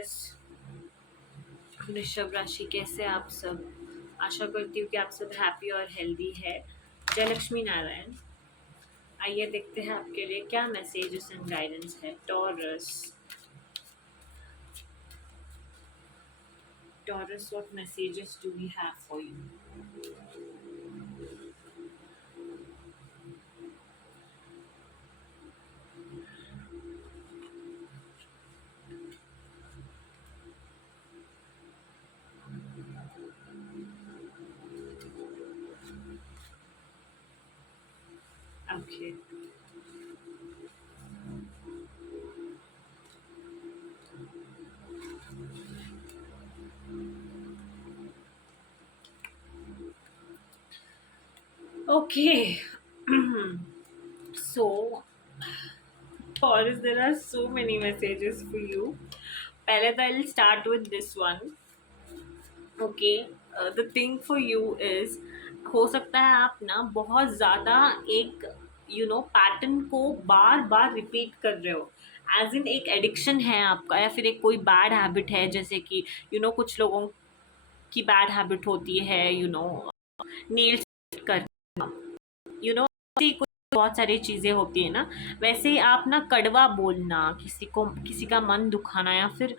Taurus, वृषभ राशि, कैसे आप सब? आशा करती हूँ कि आप सब हैप्पी और हेल्दी है। जय लक्ष्मी नारायण। आइए देखते हैं आपके लिए क्या मैसेजेस एंड गाइडेंस है। Taurus, what messages do we have for you? Okay. Okay. So, Taurus, there are so many messages for you. पहले तो I'll start with this one. Okay. The thing for you is, हो सकता है आप ना बहुत ज़्यादा एक पैटर्न को बार बार रिपीट कर रहे हो। एज इन एक एडिक्शन है आपका, या फिर एक कोई बैड हैबिट है, जैसे कि कुछ लोगों की बैड हैबिट होती है नेल्स करना, ऐसी कुछ बहुत सारी चीज़ें होती है ना। वैसे ही आप ना कड़वा बोलना, किसी का मन दुखाना, या फिर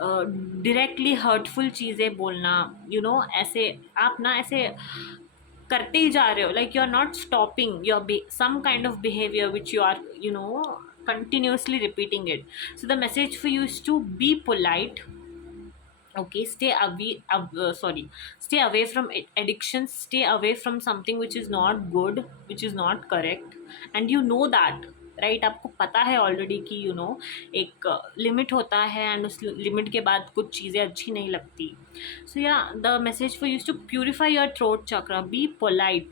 डायरेक्टली हर्टफुल चीज़ें बोलना, ऐसे आप ना ऐसे करते ही जा रहे हो। Like you are not stopping your some kind of behaviour which you are continuously repeating it. So the message for you is to be polite. Okay, stay away from addictions, stay away from something which is not good, which is not correct, and that, right? आपको पता है already कि एक limit होता है, and उस limit के बाद कुछ चीज़ें अच्छी नहीं लगती। So yeah the message for you's to purify your throat chakra, be polite.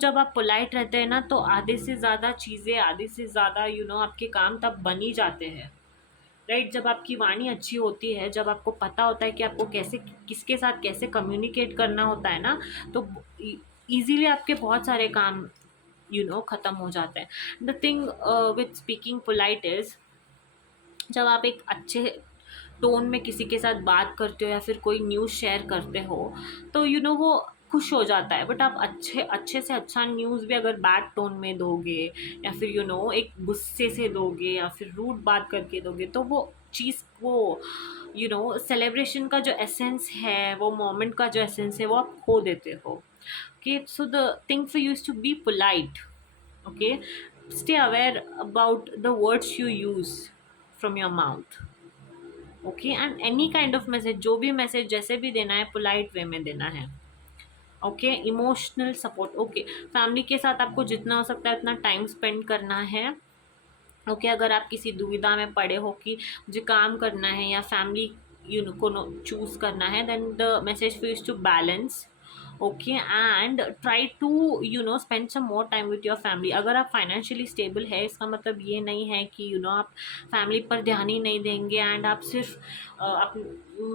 जब आप पोलाइट रहते हैं ना, तो आधे से ज़्यादा चीज़ें, आधे से ज़्यादा आपके काम तब बन ही जाते हैं, राइट? जब आपकी वाणी अच्छी होती है, जब आपको पता होता है कि आपको कैसे, किसके साथ कैसे कम्युनिकेट करना होता है ना, तो इजीली आपके बहुत सारे काम ख़त्म हो जाते हैं। The thing with speaking polite is, जब आप एक अच्छे टोन में किसी के साथ बात करते हो या फिर कोई न्यूज़ शेयर करते हो, तो वो खुश हो जाता है। बट आप अच्छे से अच्छा न्यूज़ भी अगर बैड टोन में दोगे, या फिर एक गुस्से से दोगे, या फिर रूड बात करके दोगे, तो वो चीज़, वो सेलिब्रेशन का जो एसेंस है, वो मोमेंट का जो एसेंस है, वो आप खो देते हो। Okay, so the thing for you is to be polite. Okay, stay aware about the words you use from your mouth. Okay, and any kind of message, जो भी मैसेज जैसे भी देना है, पोलाइट वे में देना है। Okay, emotional support. Okay, family के साथ आपको जितना हो सकता है उतना टाइम स्पेंड करना है। ओके, अगर आप किसी दुविधा में पड़े हो कि मुझे काम करना है या फैमिली को चूज़ करना है, then the message for is to balance. Okay, and try to spend some more time with your family. अगर आप फाइनेंशियली स्टेबल है, इसका मतलब ये नहीं है कि आप फैमिली पर ध्यान ही नहीं देंगे, एंड आप सिर्फ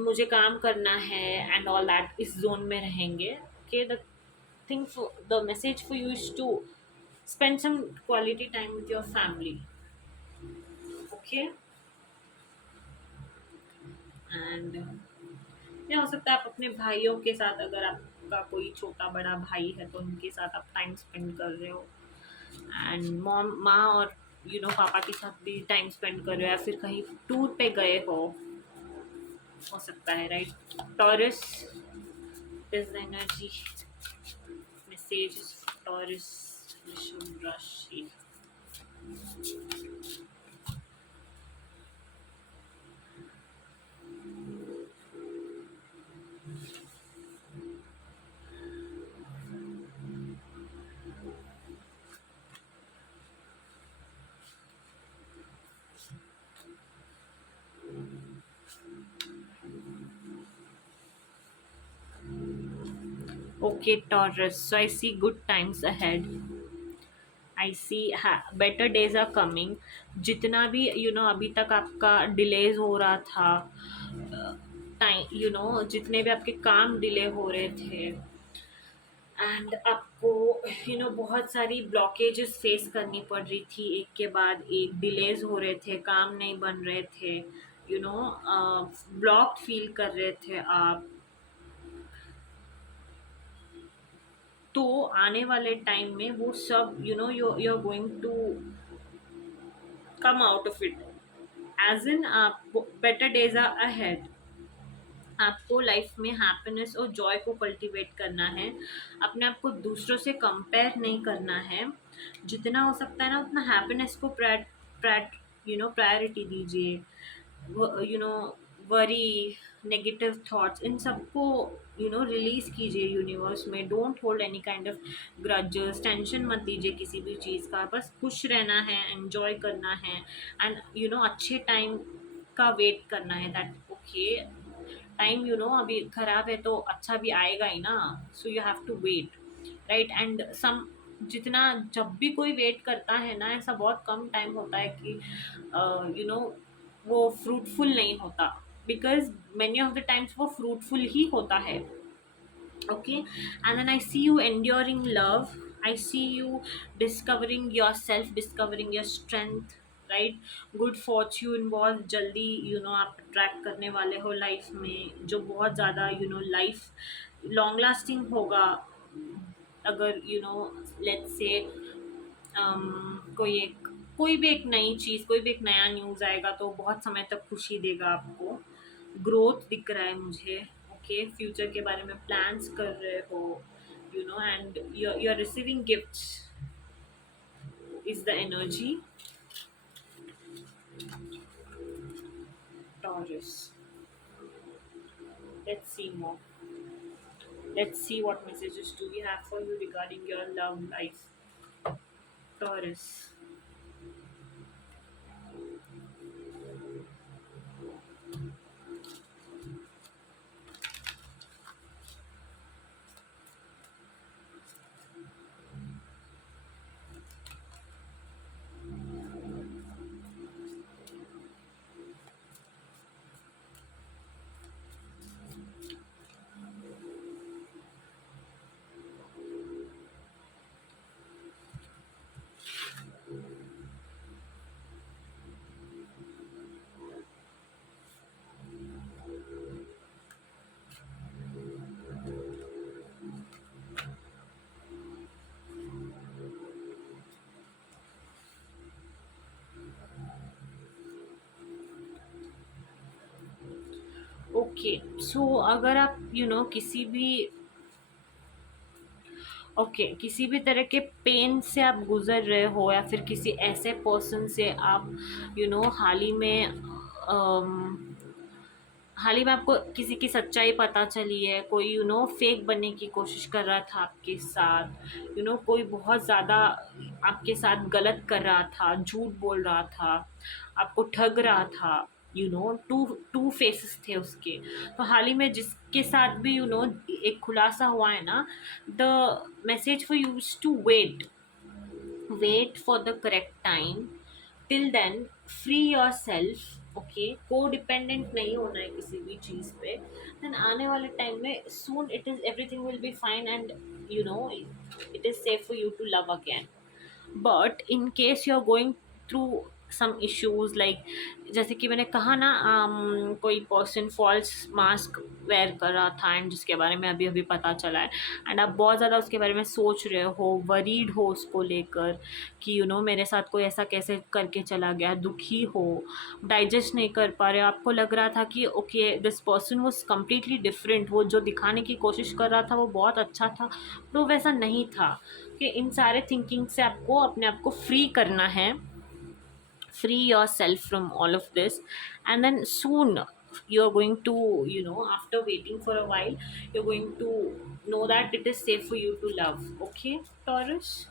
मुझे काम करना है एंड ऑल दैट, इस जोन में रहेंगे। Okay, the message for you is to spend some quality time with your family. Okay, and क्या हो सकता है, आप अपने भाइयों के साथ, अगर आपका कोई छोटा बड़ा भाई है, तो उनके साथ आप टाइम स्पेंड कर रहे हो, एंड माँ और पापा के साथ भी टाइम स्पेंड कर रहे हो, या फिर कहीं टूर पे गए हो सकता है, right? Taurus is the energy message taurus वृषभ राशि। Okay, Taurus. So I see good times ahead. I see better days are coming. जितना भी अभी तक आपका डिलेज हो रहा था, टाइम जितने भी आपके काम डिले हो रहे थे, एंड आपको बहुत सारी ब्लॉकेजेस फेस करनी पड़ रही थी, एक के बाद एक डिलेज हो रहे थे, काम नहीं बन रहे थे, यू नो ब्लॉक्ड फील कर रहे थे आप, तो आने वाले टाइम में वो सब you are going to come out of it, as in आप बेटर डेज आर अहेड। आपको लाइफ में हैप्पीनेस और जॉय को कल्टीवेट करना है, अपने आप को दूसरों से कंपेयर नहीं करना है। जितना हो सकता है ना उतना हैप्पीनेस को प्रायोरिटी दीजिए। You know worry, negative thoughts, इन सबको रिलीज कीजिए यूनिवर्स में। Don't hold any kind of grudges, tension मत दीजिए किसी भी चीज़ का, बस खुश रहना है, एंजॉय करना है, एंड अच्छे टाइम का वेट करना है। दैट ओके, टाइम अभी खराब है तो अच्छा भी आएगा ही ना, so you have to wait, right. And some जितना जब भी कोई वेट करता है ना, ऐसा बहुत कम टाइम होता है कि वो फ्रूटफुल नहीं होता, because many of the times वो फ्रूटफुल ही होता है। Okay, and then I see you enduring love, I see you discovering yourself, discovering your strength, right? Good fortune बहुत जल्दी आप अट्रैक्ट करने वाले हो लाइफ में, जो बहुत ज़्यादा लाइफ लॉन्ग लास्टिंग होगा। अगर लेट्स से कोई भी एक नई चीज़, कोई भी एक नया न्यूज़ आएगा तो बहुत समय तक खुशी देगा आपको। ग्रोथ दिख रहा है मुझे। ओके, फ्यूचर के बारे में प्लान्स कर रहे हो, and you are receiving gifts is the energy. Taurus, let's see more, let's see what messages do we have for you regarding your love life, Taurus. Okay, so अगर आप किसी भी किसी भी तरह के पेन से आप गुजर रहे हो, या फिर किसी ऐसे पर्सन से आप हाल ही में हाल ही में आपको किसी की सच्चाई पता चली है, कोई फेक बनने की कोशिश कर रहा था आपके साथ, कोई बहुत ज़्यादा आपके साथ गलत कर रहा था, झूठ बोल रहा था, आपको ठग रहा था, टू टू फेसेस थे उसके। तो हाल ही में जिसके साथ भी एक खुलासा हुआ है ना, the message for you to wait for the correct time, till then free yourself, okay, co-dependent नहीं होना है किसी भी चीज़ पे। then आने वाले टाइम में soon it is everything will be fine, and it is safe for you to love again। But in case you are going through some issues, like जैसे कि मैंने कहा ना, कोई पर्सन फॉल्स मास्क वेयर कर रहा था, एंड जिसके बारे में अभी अभी पता चला है, एंड आप बहुत ज़्यादा उसके बारे में सोच रहे हो, वरीड हो उसको लेकर कि मेरे साथ कोई ऐसा कैसे करके चला गया, दुखी हो, डाइजेस्ट नहीं कर पा रहे हो। आपको लग रहा था कि okay this person was completely different, वो जो दिखाने की कोशिश कर रहा था वो बहुत अच्छा था, तो वैसा नहीं था। कि इन सारे थिंकिंग से आपको अपने आप को फ्री करना है, free yourself from all of this, and then soon you are going to after waiting for a while, you're going to know that it is safe for you to love, okay, Taurus.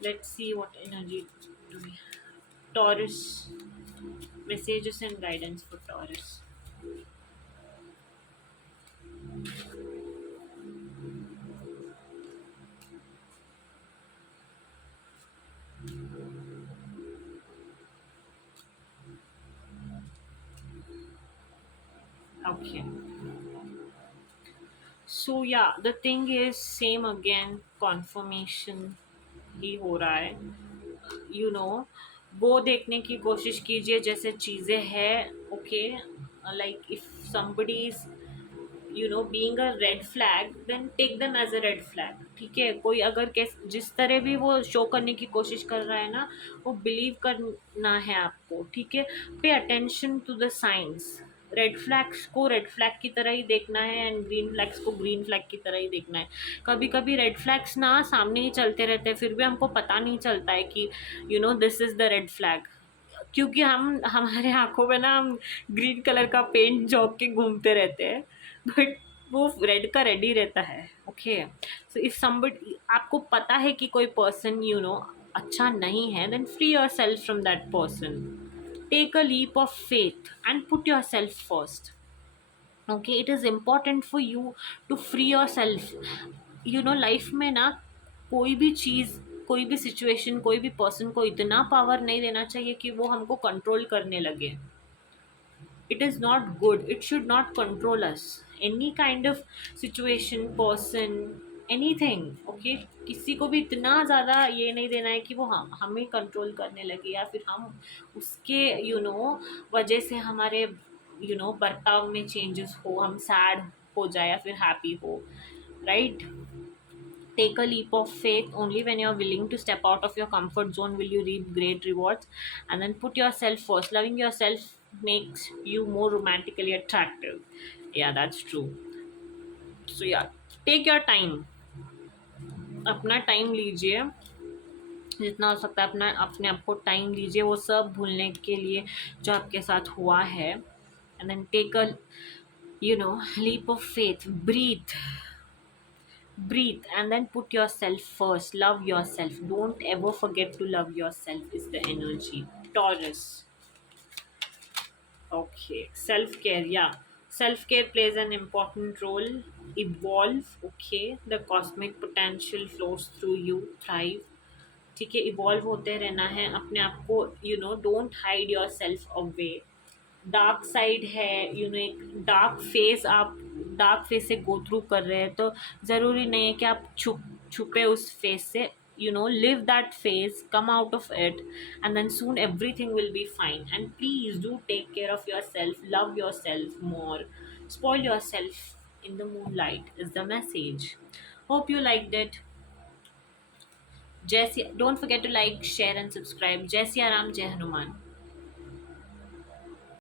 Let's see what energy do we have. Taurus, messages and guidance for Taurus. Okay, so yeah, the thing is same again, confirmation ही हो रहा है, you know वो देखने की कोशिश कीजिए जैसे चीज़ें हैं, okay. Like if somebody is being a red flag, then take them as a red flag, ठीक है। कोई अगर कैस जिस तरह भी वो शो करने की कोशिश कर रहा है ना, वो बिलीव करना है आपको, ठीक है। Pay attention to the signs. Red flags को रेड फ्लैग की तरह ही देखना है एंड ग्रीन फ्लैग्स को ग्रीन फ्लैग की तरह ही देखना है। कभी कभी रेड फ्लैग्स ना सामने ही चलते रहते हैं, फिर भी हमको पता नहीं चलता है कि this is the red flag, क्योंकि हम हमारे आंखों में ना हम ग्रीन कलर का पेंट जोक के घूमते रहते हैं, बट वो रेड का रेड ही रहता है, ओके। सो इफ समबडी, आपको पता है कि कोई पर्सन अच्छा नहीं है, then free yourself from that person. Take a leap of faith and put yourself first, okay. It is important for you to free yourself. Life में ना कोई भी चीज़, कोई भी सिचुएशन, कोई भी पर्सन को इतना पावर नहीं देना चाहिए कि वो हमको कंट्रोल करने लगे। it is not good, it should not control us, any kind of situation, person, anything, okay। किसी को भी इतना ज़्यादा ये नहीं देना है कि वो हमें कंट्रोल करने लगे, या फिर हम उसके वजह से हमारे बर्ताव में चेंजेस हो, हम सैड हो जाए या फिर हैप्पी हो, right. Take a leap of faith. Only when you're willing to step out of your comfort zone will you reap great rewards. And then put yourself first. Loving yourself makes you more romantically attractive. Yeah, that's true. So, yeah, take your time. अपना time लीजिए, जितना हो सकता है अपना अपने आप को टाइम दीजिए वो सब भूलने के लिए जो आपके साथ हुआ है। And then take a leap of faith, breathe and then put yourself first. Love yourself, don't ever forget to love yourself, is the energy. Taurus, okay. Self care, yeah, self care plays an important role. Evolve, okay, the cosmic potential flows through you. Thrive, ठीक है। Evolve होते रहना है अपने आप को, don't hide your self away. Dark side है, एक डार्क फेस से गो थ्रू कर रहे हैं, तो ज़रूरी नहीं है कि आप छुपे उस फेस से। Leave that phase, come out of it, and then soon everything will be fine. And please do take care of yourself, love yourself more, spoil yourself in the moonlight is the message. Hope you liked it. Don't forget to like, share and subscribe. Jai Siya Ram, Jai Hanuman.